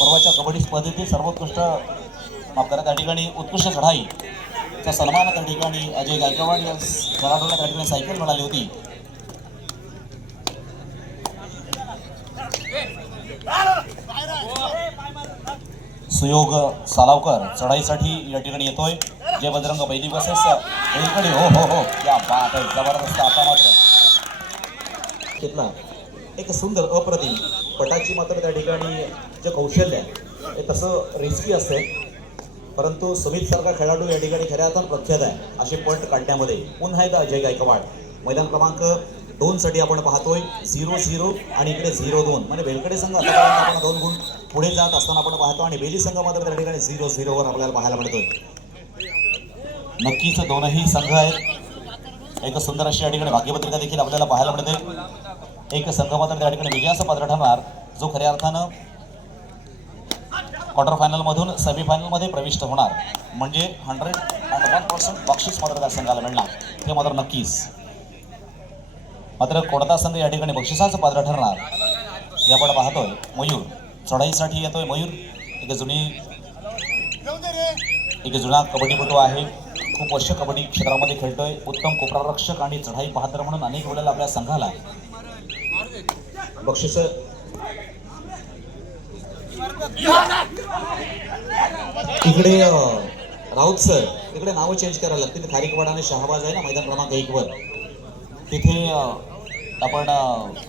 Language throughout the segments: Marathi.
परवाच्या कबड्डी स्पर्धेतील सर्वोत्कृष्ट माफ करा त्या ठिकाणी उत्कृष्ट चढाईचा सन्मान त्या ठिकाणी अजय गायकवाड या खेळाडूला त्या ठिकाणी सायकल मिळाली होती. सुयोग सालावकर चढाईसाठी या ठिकाणी येतोय. जय बजरंग बैली बसेस बैलकडे हो हो हो या बात आहे जबरदस्त. आता मात्र घेतला एक सुंदर अप्रतिम पटाची मात्र त्या ठिकाणी जे कौशल्य आहे हे तसं रिस्की असते, परंतु सुमित सारखा खेळाडू या ठिकाणी खऱ्या अर्थानं प्रख्यात आहे असे पट काढण्यामध्ये. पुन्हा एकदा अजय गायकवाड मैदान क्रमांक 2 साठी आपण पाहतोय 0-0 आणि इकडे 0-2 म्हणजे बेलकडे संघ आतापर्यंत आपण 2 गुण पुढे जात असताना आपण पाहतो आणि बेली संघ मात्र त्या ठिकाणी 0-0 वर आपल्याला पाहायला मिळतोय. नक्कीच दोनही संघ आहेत. एक सुंदर अशी या ठिकाणी भाग्यपत्रिका देखील आपल्याला पाहायला मिळते. एक संघ मात्र त्या ठिकाणी विजयाचा पात्र ठरणार जो खऱ्या अर्थानं क्वार्टर फायनल मधून सेमीफायनल मध्ये प्रविष्ट होणार, म्हणजे 101% बक्षीस मात्र त्या संघाला मिळणार ते मात्र नक्कीच. मात्र कोणता संघ या ठिकाणी बक्षिसाचं पात्र ठरणार हे आपण पाहतोय. मयूर चढाईसाठी येतोय. मयूर एक जुना कबड्डीपटू आहे, खूप वर्ष कबड्डी क्षेत्रामध्ये खेळतोय. उत्तम कोपरारक्षक आणि चढाई पाहतर म्हणून अनेक वेळेला आपल्या संघाला बक्षीस इकडे राऊत सर इकडे नावं चेंज करायला लागतील. खारीकवाड आणि शहाबाज आहे ना मैदान क्रमांक 1 वर, तिथे आपण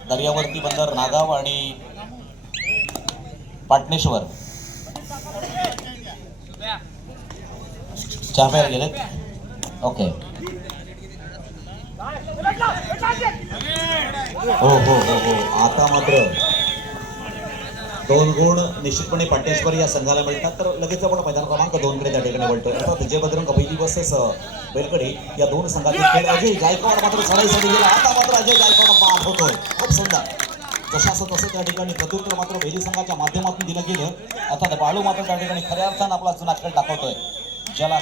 दर्यावर्ती बंदर नागाव आणि पाटणेश्वर चहा प्यायला गेलेत. ओके हो हो हो हो आता मात्र 2 गुण निश्चितपणे पाटणेश्वर या संघाला मिळतात. तर लगेच आपण मैदान क्रमांक 2 कडे त्या ठिकाणी वळतोय. अर्थात जय बजरंग बैली बसेस बैलकडे या 2 संघातील खेळ. अजय गायकवाड मात्र चढाईसाठी गेला. आता मात्र अजय गायकवाड बाद होतोय. खूप सुंदर जशाचं तसं त्या ठिकाणी प्रत्युत्तर मात्र बेली संघाच्या माध्यमातून दिलं गेलं. अर्थात बाळू मात्र त्या ठिकाणी खऱ्या अर्थानं आपला जुना खेळ दाखवतोय, ज्याला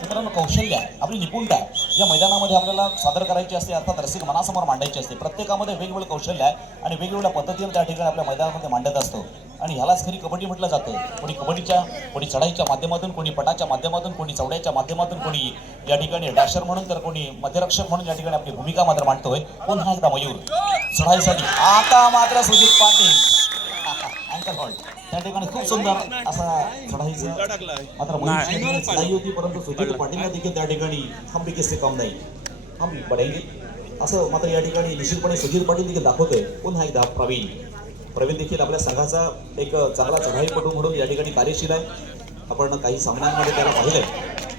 मित्रांनो कौशल्य आहे, आपली निपुणता आहे या मैदानामध्ये आपल्याला सादर करायची असते. अर्थात रसिक मनासमोर मांडायची असते. प्रत्येकामध्ये वेगवेगळं कौशल्य आहे आणि वेगवेगळ्या पद्धतीने त्या ठिकाणी आपल्या मैदानामध्ये मांडत असतो आणि ह्यालाच खरी कबड्डी म्हटलं जातं. कोणी कबड्डीच्या, कोणी चढाईच्या माध्यमातून, कोणी पटाच्या माध्यमातून, कोणी चवड्याच्या माध्यमातून, कोणी या ठिकाणी डॅशर म्हणून, तर कोणी मध्यरक्षक म्हणून या ठिकाणी आपली भूमिका मात्र मांडतोय. पुन्हा एकदा मयूर चढाईसाठी. आता मात्र सुजित पाटील अँकल हॉल्ट त्या ठिकाणी खूप सुंदर असा चढाईचं मात्र मयूरची चढाई होती, परंतु सुजित पाटीलला देखील त्या ठिकाणी हम भी किससे कम नाही, हम भी बढेंगे असं मात्र या ठिकाणी निश्चितपणे सुजित पाटील देखील दाखवतोय. पुन्हा एकदा प्रवीण देखील आपल्या संघाचा एक चांगला चढाईपटू म्हणून या ठिकाणी कार्यशील आहे. आपण काही सामन्यांमध्ये त्याला पाहिलंय.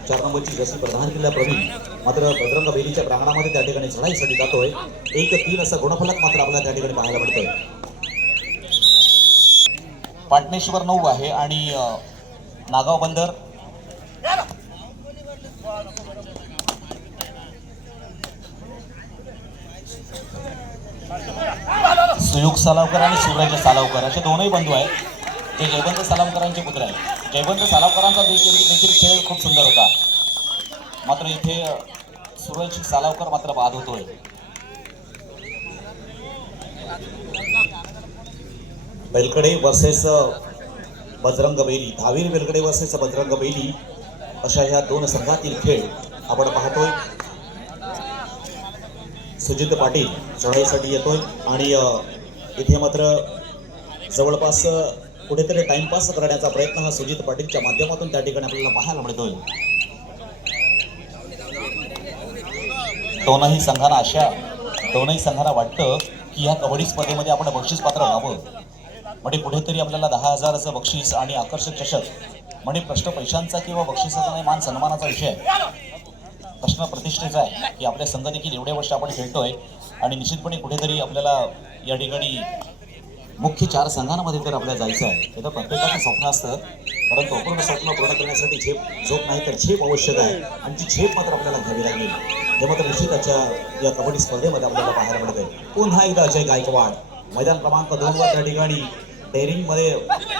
4 नंबरची जशी प्रदान केला प्रवीण मात्र बजरंग बेलीच्या प्रांगणामध्ये त्या ठिकाणी चढाईसाठी जातोय. 1-3 असा गुणफलक मात्र आपल्याला त्या ठिकाणी पाहायला मिळतोय. पाटणेश्वर 9 आहे आणि नागाव बंदर सुयोग सालावकर आणि सूरज सालावकर असे दोनही बंधू आहेत, जे जयवंत सालावकरांचे पुत्र आहेत. जयवंत सालावकरांचा देखील खेळ खूप सुंदर होता, मात्र इथे सूरज सालावकर मात्र बाद होतोय. बेलकडे वर्सेस बजरंग बेली, धावीर बेलकडे वर्सेस बजरंग बेली अशा ह्या 2 संघातील खेळ आपण पाहतोय. सुजित पाटील चढाईसाठी येतोय आणि इथे मात्र जवळपास कुठेतरी टाइमपास करण्याचा प्रयत्न हा सुजित पाटीलच्या माध्यमातून त्या ठिकाणी आपल्याला पाहायला मिळतोय. दोनही संघांना वाटतं की या कबड्डी स्पर्धेमध्ये आपण बक्षीस पात्र व्हावं, म्हणजे कुठेतरी आपल्याला 10,000चं बक्षीस आणि आकर्षक चषक, म्हणजे प्रश्न पैशांचा किंवा बक्षिसाचा नाही, मान सन्मानाचा विषय आहे. प्रश्न प्रतिष्ठेचा आहे की आपले संघ देखील एवढे वर्ष आपण खेळतोय आणि निश्चितपणे कुठेतरी आपल्याला या ठिकाणी मुख्य 4 संघांमध्ये तर आपल्याला जायचं आहे. हे तर प्रत्येकाचं स्वप्न असतं, परंतु अपूर्ण स्वप्न पूर्ण करण्यासाठी झोप नाही तर झेप आवश्यक आहे आणि ती झेप मात्र आपल्याला घ्यावी लागेल. हे मात्र निश्चितच्या या कबड्डी स्पर्धेमध्ये आपल्याला पाहायला मिळतंय. पुन्हा एकदा अजय गायकवाड मैदान क्रमांक 2 वर त्या ठिकाणी डेअरिंग मध्ये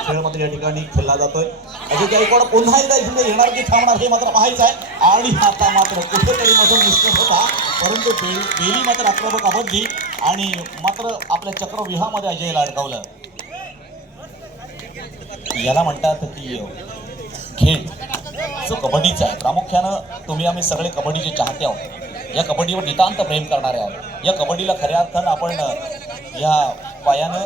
खेळ मात्र या ठिकाणी खेळला जातोय. अजय गायकवाड पुन्हा एकदा इथे येणार की थांबणार हे मात्र पाहायचं आहे. आणि आता मात्र कुठेतरी मधून निष्ठत होता, परंतु बेली मात्र आक्रमक अबद्धी आणि मात्र आपल्या चक्रव्यूहामध्ये अजयला अडकवलं. याला म्हणतात की खेळ जो कबड्डीचा आहे, प्रामुख्यानं तुम्ही आम्ही सगळे कबड्डीचे चाहते आहोत, या कबड्डीवर नितांत प्रेम करणारे आहोत. या कबड्डीला खऱ्या अर्थानं आपण या पायानं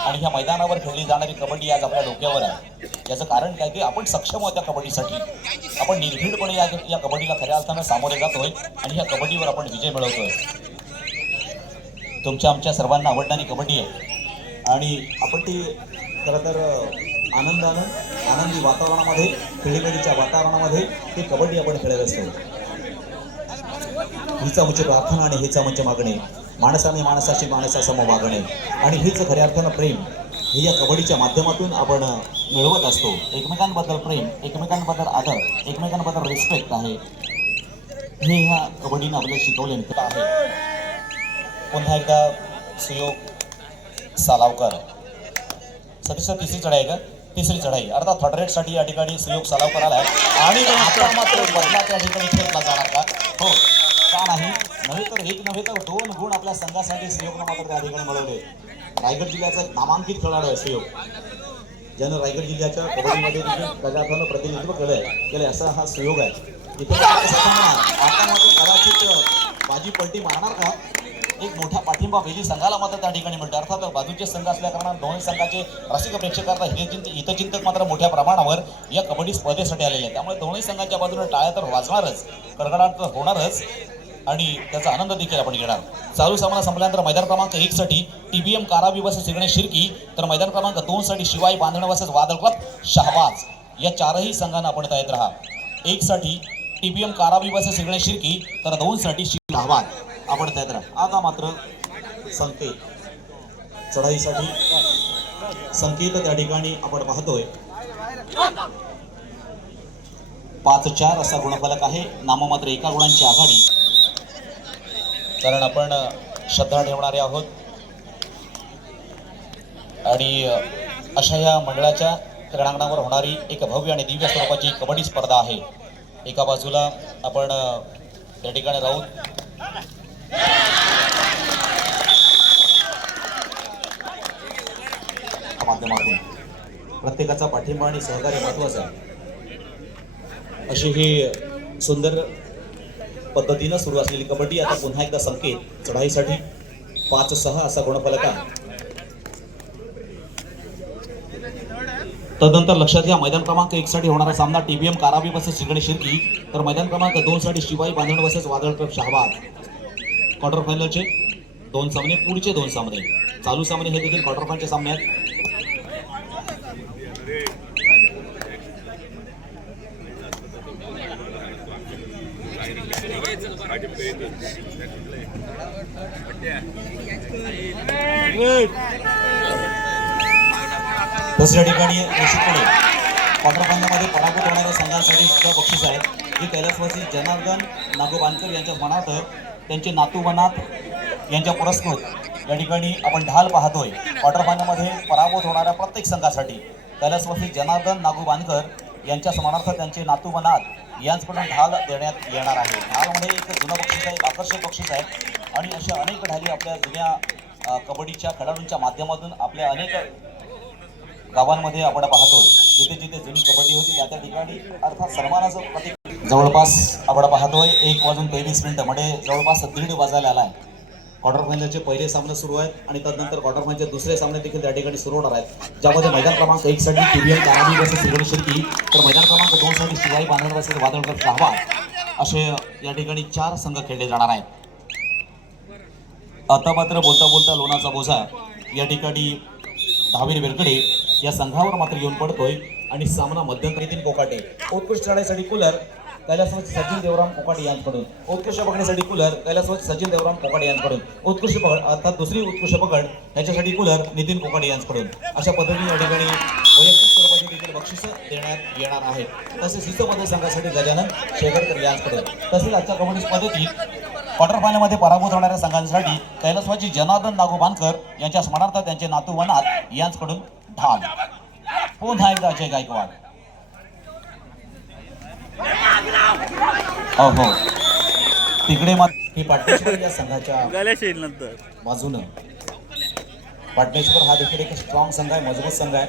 आणि ह्या मैदानावर खेळली जाणारी कबड्डी आज आपल्या डोक्यावर आहे. याचं कारण काय की आपण सक्षम आहोत त्या कबड्डीसाठी. आपण निर्भीडपणे या कबड्डीला खऱ्या अर्थानं सामोरे जातोय आणि ह्या कबड्डीवर आपण विजय मिळवतोय. तुमच्या आमच्या सर्वांना आवडणारी कबड्डी आहे आणि आपण ती खरं तर आनंदी वातावरणामध्ये, खेळीमेळीच्या वातावरणामध्ये ती कबड्डी आपण खेळत असतो. हीचा म्हणजे प्रार्थना आणि हीचा म्हणजे मागणे, माणसाने माणसाशी माणसासमोर वागणे आणि हीच खऱ्या अर्थानं प्रेम हे या कबड्डीच्या माध्यमातून आपण मिळवत असतो. एकमेकांबद्दल प्रेम, एकमेकांबद्दल आदर, एकमेकांबद्दल रिस्पेक्ट आहे हे ह्या कबड्डीनं आपल्याला शिकवले आहे. पुन्हा एकदा सुयोग सालावकर. सतीश तिसरी चढाई का? तिसरी चढाई अर्थात थर्ड रेटसाठी या ठिकाणी सुयोग सालावकर आलाय आणि आता मात्र बदला त्या ठिकाणी घेतला जाणार का? हो का नाही? नव्हे तर 2 गुण आपल्या संघासाठी सुयोगनं मात्र त्या ठिकाणी मिळवले. रायगड जिल्ह्याचा नामांकित खेळाडू आहे सुयोग, ज्यानं रायगड जिल्ह्याच्या कबड्डीमध्ये देखील प्रजातानं प्रतिनिधित्व केले असा हा सुयोग आहे. इथे आता मात्र कदाचित बाजी पलटी मारणार का? एक मोठा पाठिंबा बेली संघाला मात्र त्या ठिकाणी मिळतो. अर्थात बाजूचे संघ असल्या कारणाने दोन्ही संघाचे रसिक प्रेक्षक हितचिंतक मात्र मोठ्या प्रमाणावर या कबड्डी स्पर्धेसाठी आलेले आहेत. त्यामुळे दोन्ही संघाच्या बाजूने टाळ्या तर वाजणारच, कडकडाट तर होणारच आणि त्याचा आनंद देखील आपण घेणार. चालू सामना संपल्यानंतर मैदान क्रमांक 1 साठी TBM कारावी वर्सेस सिगणे शिर्की, तर मैदान क्रमांक 2 साठी शिवाई बांधण वर्सेस वादळ क्लब शहाबाज, या चारही संघांना आपण तयार राहा. 1 साठी TBM कारावी वर्सेस सिगणे शिर्की, तर 2 साठी शहाबाज आपण तयार राहा. आता मात्र संकेत चढाईसाठी संकेत त्या ठिकाणी आपण पाहतोय 5-4 असा गुणफलक आहे. नाममात्र 1 गुणांची आघाडी, कारण आपण श्रद्धा ठेवणारे आहोत आणि अशा या मंडळाच्या क्रीडांगणावर होणारी एक भव्य आणि दिव्य स्वरूपाची कबड्डी स्पर्धा आहे. एका बाजूला आपण त्या ठिकाणी राहून माध्यमातून प्रत्येकाचा पाठिंबा आणि सहकार्य महत्वाचं आहे. अशी ही सुंदर पद्धतीनं सुरू असलेली कबड्डी आता पुन्हा एकदा संकेत चढाईसाठी 5-6 असा गुणफलक आहे. तदनंतर लक्षात घ्या मैदान क्रमांक 1 साठी होणारा सामना TBM कारावी वर्सेस सिगणे शिर्की, तर मैदान क्रमांक 2 साठी शिवाई बांधण वर्सेस वादळ क्लब शहाबाज. क्वार्टर फायनलचे 2 सामने, पुढचे 2 सामने, चालू सामने हे देखील क्वार्टर फायनलचे सामने आहेत. दुसऱ्या ठिकाणी निश्चितपणे क्वार्टर फायनलमध्ये पराभूत होणाऱ्या संघांसाठी सुद्धा बक्षीस आहे, जे कैलासवासी जनार्दन नागोबानकर यांच्या मनात, त्यांचे नातू मनात यांच्या पुरस्कृत या ठिकाणी आपण ढाल पाहतोय. क्वार्टर फायनलमध्ये पराभूत होणाऱ्या प्रत्येक संघासाठी कैलासवासी जनार्दन नागोबानकर यांच्या स्मरणार्थ त्यांचे नातू मनात यांच्याकडून ढाल देण्यात येणार आहे. ढालमध्ये एक जुनं बक्षीस आहे, आकर्षक बक्षीस आहे आणि अशा अनेक ढाली आपल्या जुन्या कबड्डीच्या खेळाडूंच्या माध्यमातून आपल्या अनेक गावांमध्ये आपण पाहतोय. जिथे जिथे जुनी कबड्डी होती त्या ठिकाणी अर्थात सन्मानाचं प्रतीक जवळपास आपण पाहतोय 1:23 म्हणजे जवळपास 1:30 वाजायला आलाय. क्वार्टर फायनलचे पहिले सामने सुरू आहेत आणि त्यानंतर क्वार्टर फायनलचे दुसरे सामने देखील त्या ठिकाणी सुरू होणार आहेत, ज्यामध्ये मैदान क्रमांक 1 साठी TBM कारावी वर्सेस सिगणे शिर्की, तर मैदान क्रमांक 2 साठी शिवाई बांधण वर्सेस वादळ क्लब शहाबाज असे या ठिकाणी 4 संघ खेळले जाणार आहेत. आता मात्र बोलता बोलता लोणाचा बोजा या ठिकाणी दहावीर वेलकडे या संघावर मात्र येऊन पडतोय आणि सामना मध्यंतरीतील कोकाटे. उत्कृष्ट चढाईसाठी कूलर कैलासवासी सचिन देवराम कोकाटे यांच्याकडून, उत्कृष्ट पकडण्यासाठी कूलर कैलासवासी सचिन देवराम कोकाटे यांच्याकडून, उत्कृष्ट पकड अर्थात दुसरी उत्कृष्ट पकड ह्याच्यासाठी कूलर नितीन कोकाटे यांच्याकडून. अशा पद्धतीने या ठिकाणी वैयक्तिक स्वरूपाची देखील बक्षिसं देण्यात येणार आहेत. तसेच शिस्तबद्ध संघासाठी गजानन शेखरकर यांच्याकडून. तसेच आजच्या कबड्डी स्पर्धेतील क्वार्टर फायनलमध्ये पराभूत होणाऱ्या संघांसाठी कैलासवासी जनार्दन नागोबानकर यांच्या स्मरणार्थ त्यांचे नातू वनात यांच्याकडून ढाल. पुन्हा एकदा अजय गायकवाड. हो तिकडे ही पाटेश्वर या संघाच्या बाजूनं पाटणेश्वर हा देखील एक स्ट्रॉंग संघ आहे, मजबूत संघ आहे.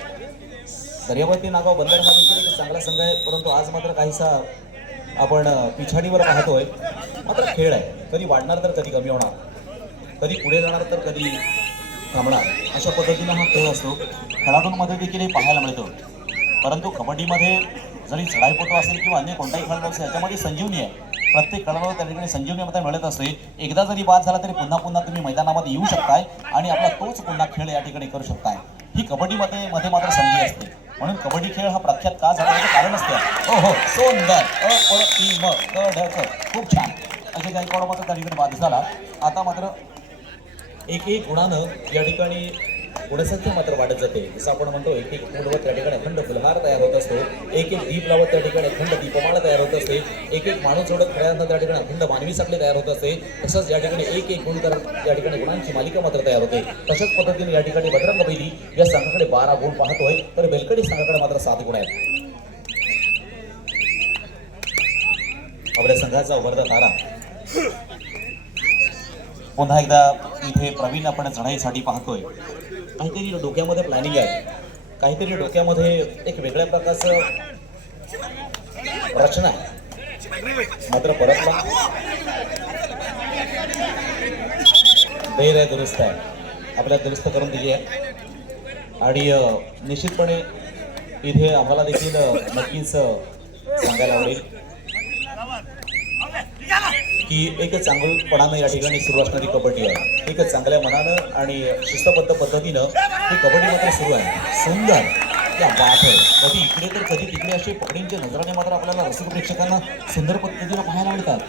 दर्यावरती नागाव बंदर हा देखील एक चांगला संघ आहे, परंतु आज मात्र काहीसा आपण पिछाडीवर पाहतोय. मात्र खेळ आहे, कधी वाढणार तर कधी कमी होणार, कधी पुढे जाणार तर कधी थांबणार, अशा पद्धतीनं हा खेळ असतो. खेळाडूंमध्ये देखील हे पाहायला मिळतं. परंतु कबड्डीमध्ये जरी चढाईपटू असेल किंवा अन्य कोणताही खेळाडू असेल याच्यामध्ये संजीवनी आहे. प्रत्येक खेळाडूला त्या ठिकाणी संजीवनीमध्ये मिळत असते. एकदा जरी बाद झाला तरी पुन्हा पुन्हा तुम्ही मैदानामध्ये येऊ शकताय आणि आपला तोच पुन्हा खेळ या ठिकाणी करू शकताय. ही कबड्डीमध्ये मात्र संधी असते. म्हणून कबड्डी खेळ हा प्रख्यात का झाला याचं कारण असतं. हो सुंदर अप्रतिम खूप छान असे गायकवाड मात्र त्या ठिकाणी बाद झाला. आता मात्र एक गुणानं या ठिकाणी गुणसंख्या मात्र वाढत जाते. जसं आपण म्हणतो एक गुणवर त्या ठिकाणी अखंड फुलहार तयार होत असतो. एक दीप लावत त्या ठिकाणी अखंड दीपमाळ तयार होत असते. एक माणूस जोडत खेळांना त्या ठिकाणी अखंड मानवी साखळी तयार होत असते. तसंच या ठिकाणी एक गुण करत या ठिकाणी गुणांची मालिका मात्र तयार होते. तशाच पद्धतीने या ठिकाणी बजरंग बैली या संघाकडे 12 गुण पाहतोय, तर बेलकडी संघाकडे मात्र 7 गुण आहेत. आपल्या संघाचा उभरता तारा पुन्हा एकदा इथे प्रवीण आपण चढाईसाठी पाहतोय. काहीतरी डोक्यामध्ये प्लॅनिंग आहे, काहीतरी डोक्यामध्ये एक वेगळ्या प्रकारचं रचना आहे. मात्र परतला आहे, दुरुस्त आहे, आपल्याला दुरुस्त करून दिली आहे. आणि निश्चितपणे इथे आम्हाला देखील नक्कीच सांगायला आवडेल की एक चांगलपणानं या ठिकाणी सुरू असणारी कबड्डी आहे. एक चांगल्या मनानं आणि शिस्तबद्ध पद्धतीनं ही कबड्डी मात्र सुरू आहे. सुंदर क्या बात आहे. कधी इकडे तर कधी तिकडे असे पकडींच्या नजराने मात्र आपल्याला रसिक प्रेक्षकांना सुंदर पद्धतीनं पाहायला मिळतात.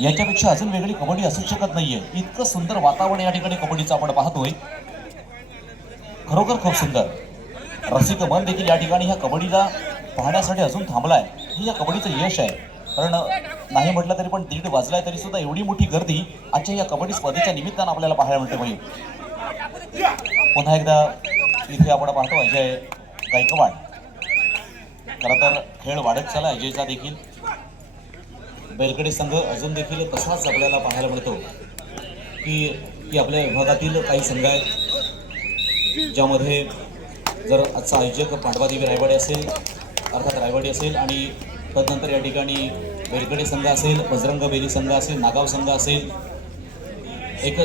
याच्यापेक्षा अजून वेगळी कबड्डी असूच शकत नाहीये. इतकं सुंदर वातावरण या ठिकाणी कबड्डीचं आपण पाहतोय, खरोखर खूप सुंदर. रसिक मन देखील या ठिकाणी ह्या कबड्डीला पाहण्यासाठी अजून थांबलाय. हे या कबड्डीचं यश आहे. कारण नाही म्हटलं तरी पण 1:30 वाजलाय तरी सुद्धा एवढी मोठी गर्दी आजच्या या कबड्डी स्पर्धेच्या निमित्तानं आपल्याला पाहायला मिळते. म्हणजे पुन्हा एकदा इथे आपण पाहतो अजय गायकवाड. खरं तर खेळ वाढत चालला अजयचा देखील. बेलकडे संघ अजून देखील तसाच आपल्याला पाहायला मिळतो की आपल्या विभागातील काही संघ आहेत ज्यामध्ये जर आजचा आयोजक पांडवादेवी रायवाडे असेल, अर्थात रायवाडी असेल, आणि तदनंतर या ठिकाणी बेलकडे संघ असेल, बजरंग बेली संघ असेल, नागाव संघ असेल. एक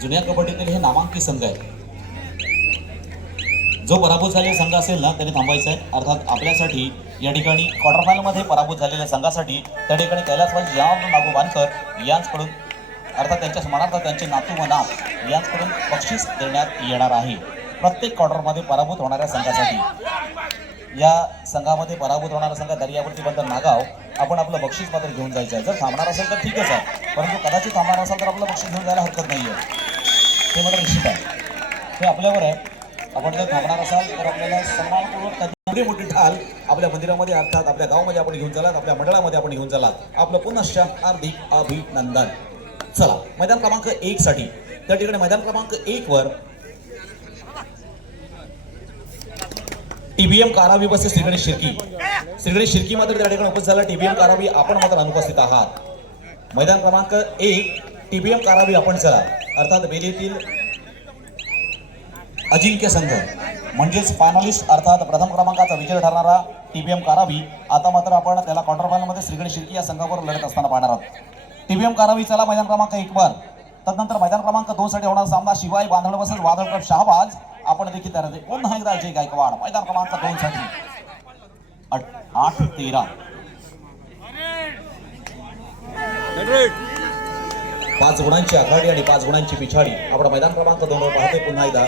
जुन्या कबड्डीतील हे नामांकित संघ आहे. जो पराभूत झालेला संघ असेल ना त्याने थांबायचं आहे. अर्थात आपल्यासाठी या ठिकाणी क्वार्टर फायनलमध्ये पराभूत झालेल्या संघासाठी त्या ठिकाणी कैलासवासी याम नागू बानकर यांच्याकडून अर्थात त्यांच्या समानार्थात त्यांचे नातू व नात यांच्याकडून बक्षीस देण्यात येणार आहे. प्रत्येक क्वार्टरमध्ये पराभूत होणाऱ्या संघासाठी, या संघामध्ये पराभूत होणारा संघ दर्यावरती बंदर नागाव आपण आपलं बक्षीस मात्र घेऊन जायचं आहे. जर थांबणार असेल तर ठीकच आहे, परंतु कदाचित थांबणार असेल तर आपलं बक्षीस घेऊन जायला हरकत नाही आहे. ते मात्र निश्चित आहे, हे आपल्यावर आहे. आपण जर थांबणार असाल तर आपल्याला सन्मानपूर्वक एवढी मोठी ढाल आपल्या मंदिरामध्ये अर्थात आपल्या गावामध्ये आपण घेऊन चालात, आपल्या मंडळामध्ये आपण घेऊन चालात. आपलं पुनश्च हार्दिक अभिनंदन. चला मैदान क्रमांक 1 साठी त्या ठिकाणी मैदान क्रमांक 1 वर टीबीएम कारावी बसेस श्रीगणेश शिर्की मात्र त्या ठिकाणी उपस्थित झाला. टीबीएम कारावी आपण मात्र अनुपस्थित आहात. मैदान क्रमांक 1 टीबीएम कारावी आपण चला, अर्थात बेलीतील अजिंक्य संघ म्हणजेच फायनलिस्ट अर्थात प्रथम क्रमांकाचा विजय ठरणारा टीबीएम कारावी. आता मात्र आपण त्याला क्वार्टर फायनलमध्ये श्रीगणेश शिर्की या संघावर लढत असताना पाहणार आहोत. टीबीएम कारावी चला मैदान क्रमांक 1 वर. तदनंतर मैदान क्रमांक 2 साठी होणारा सामना शिवाय बांधण बसेस वादळकर शहाबाज आपण देखील तयार आहे. पुन्हा एकदा अजय गायकवाड मैदान क्रमांक 2 साठी 8-13 5 गुणांची आघाडी आणि 5 गुणांची पिछाडी आपण मैदान क्रमांक 2 वर पाहते. पुन्हा एकदा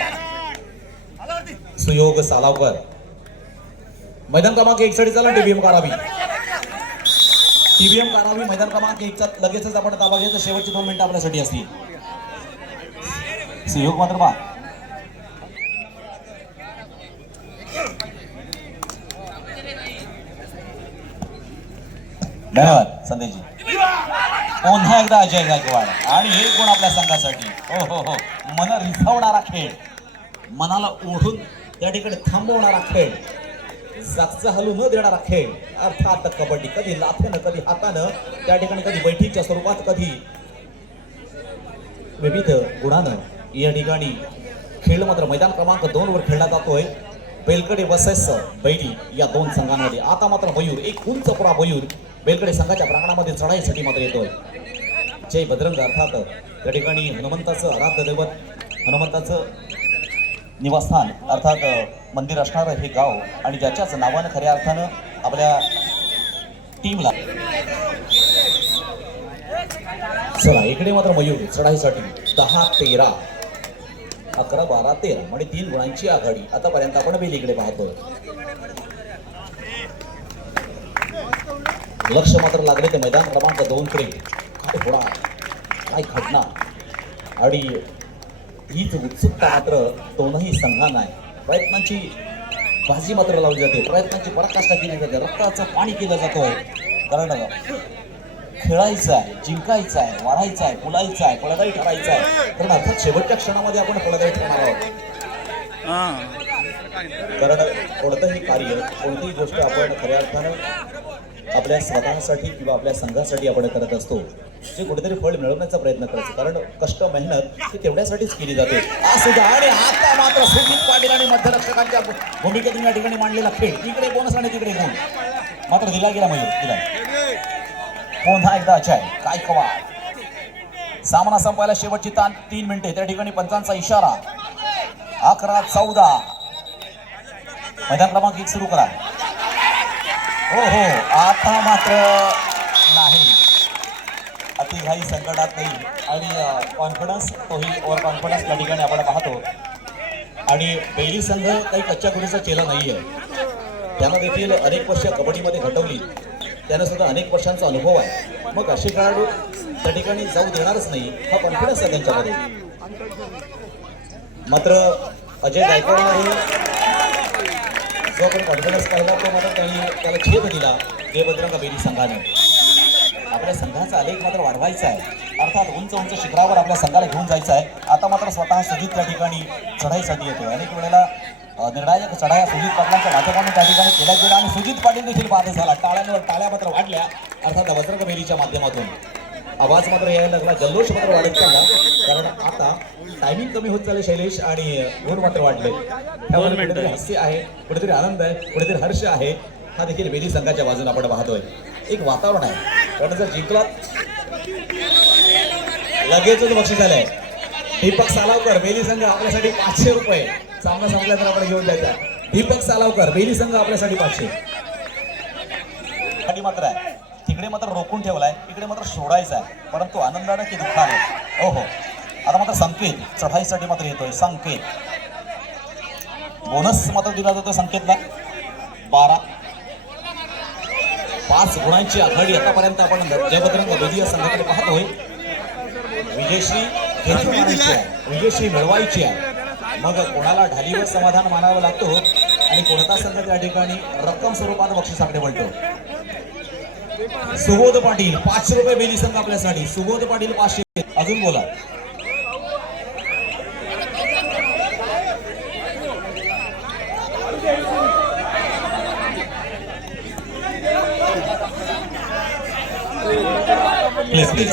सुयोग सालावकर. मैदान क्रमांक 1 साठी चला टीबीएम कारावी. मैदान क्रमांक 1 चा लगेचच आपण ताबा घेतो. शेवटची 2 मिनिटं आपल्यासाठी असतील. सुयोग मात्र बा धन्यवाद संदेशजी. पुन्हा एकदा अजय गायकवाड आणि 1 गुण आपल्या संघासाठी. हो मन रिझवणारा खेळ, मनाला ओढून त्या ठिकाणी थांबवणारा खेळ, जागचा हलू न देणारा खेळ अर्थात कबड्डी. कधी लाथेनं, कधी हातानं, त्या ठिकाणी कधी बैठीच्या स्वरूपात, कधी विविध गुणानं या ठिकाणी खेळ मात्र मैदान क्रमांक 2 वर खेळला जातोय बेलकडे वर्सेस बैरी या दोन संघांमध्ये. आता मात्र मयूर एक उंच पुरा मयूर बेलकडे संघाच्या प्रांगणामध्ये चढाईसाठी मात्र येतोय. जय बजरंग अर्थात त्या ठिकाणी हनुमंताचं आराध्य दैवत हनुमंताचं निवासस्थान अर्थात मंदिर असणारं हे गाव आणि ज्याच्याच नावानं खऱ्या अर्थानं आपल्या टीमला. चला इकडे मात्र मयूर चढाईसाठी 10-13 11-12-13 म्हणजे 3 गुणांची आघाडी आतापर्यंत आपण बेलीकडे पाहतोय. लक्ष मात्र लागले ते मैदान क्रमांक 2 कडे. काय थोडा काय घटना आणि हीच उत्सुकता मात्र दोनही संघांना आहे. प्रयत्नांची बाजी मात्र लावली जाते, प्रयत्नांची पराकाष्ठा केली जाते, रक्ताचं पाणी केलं जातोय. कारण खेळायचं आहे, जिंकायचं आहे, वाढायचं आहे, फुलायचं आहे, पळदाई ठरायचं आहे. कारण अर्थात शेवटच्या क्षणामध्ये आपण पळदाई ठरणार आहोत. कारण कोणतंही कार्य कोणतीही गोष्ट आपण खऱ्या अर्थानं आपल्या स्वतःसाठी किंवा आपल्या संघासाठी आपण करत असतो, जे कुठेतरी फळ मिळवण्याचा प्रयत्न करायचं. कारण कष्ट मेहनत ही तेवढ्यासाठीच केली जाते. आणि आता मात्र सुजित पाटील आणि मध्यरक्षकांच्या भूमिकेतून या ठिकाणी मांडलेला खेळ, इकडे बोनस आणि तिकडे गुण मात्र दिला गेला. मयूर दिला पुन्हा एकदा अजय काय कवाल. सामना संपायला शेवटची 3 मिनिटे. त्या ठिकाणी पंचांचा इशारा 11-14. मैदान क्रमांक 1 सुरू करा. हो हो आता मात्र नाही, अतिघाई संकटात नाही आणि कॉन्फिडन्स तोही ओव्हर कॉन्फिडन्स त्या ठिकाणी आपण पाहतो. आणि बेली संघ काही कच्च्या गुरीचा चेला नाही आहे. त्यानं देखील अनेक वर्ष कबड्डीमध्ये घटवली, त्यानं सुद्धा अनेक वर्षांचा अनुभव आहे. मग असे खेळाडू त्या ठिकाणी जाऊ देणारच नाही, हा कॉन्फिडन्स आहे त्यांच्यामध्ये. मात्र अजय गायकवाड जो आपण कॉन्फिडन्स पाहिला तो मात्र त्याला छेद दिला जय बजरंग बेली संघाने. आपल्या संघाचा आलेख मात्र वाढवायचा आहे, अर्थात उंच उंच शिखरावर आपल्या संघाला घेऊन जायचं आहे. आता मात्र स्वतः सुजित त्या ठिकाणी चढाईसाठी येतोय. अनेक वेळेला निर्णायक चढाया सुजित पाटलांच्या माध्यमातून त्या ठिकाणी केल्या गेल्या आणि सुजित पाटील देखील बाद झाला. टाळ्यांवर टाळ्या मात्र वाढल्या अर्थात बजरंग बेलीच्या माध्यमातून. आवाज मात्र यायला लागला, जल्लोष मात्र वाढत चालला. कारण आता टायमिंग कमी होत चालले शैलेश आणि गुण मात्र वाढले. त्यामुळे कुठेतरी हास्य आहे, कुठेतरी आनंद आहे, कुठेतरी हर्ष आहे. हा देखील बेली संघाच्या बाजूने आपण पाहतोय. एक वातावरण आहे, कारण जर जिंकला लगेचच बक्षीस आलंय. दीपक सालावकर बेली संघ आपल्यासाठी 500 रुपये. सामना संपला तर आपण घेऊन जायचा. दीपक सालावकर बेली संघ आपल्यासाठी 500 मात्र आहे. तिकडे मात्र रोखून ठेवलाय, इकडे मात्र सोडायचा आहे, परंतु आनंदाने की दुःखाने. हो हो आता मात्र संकेत चढाईसाठी मात्र येतोय. संकेत बोनस मात्र दिला जातो संकेतला 12. 5 गुणांची आघाडी आतापर्यंत आपण जयभद्रंग बेली या संघाकडे पाहतोय. विजयश्री विजयश्री मिळवायची आहे. मग कोणाला ढालीवर समाधान मानावं लागतो आणि कोणता संघ त्या ठिकाणी रक्कम स्वरूपात बक्षिसाकडे वळतो. सुबोध पाटील 500 रुपये बेली संघ आपल्यासाठी. सुबोध पाटील 500. अजून बोला. Please please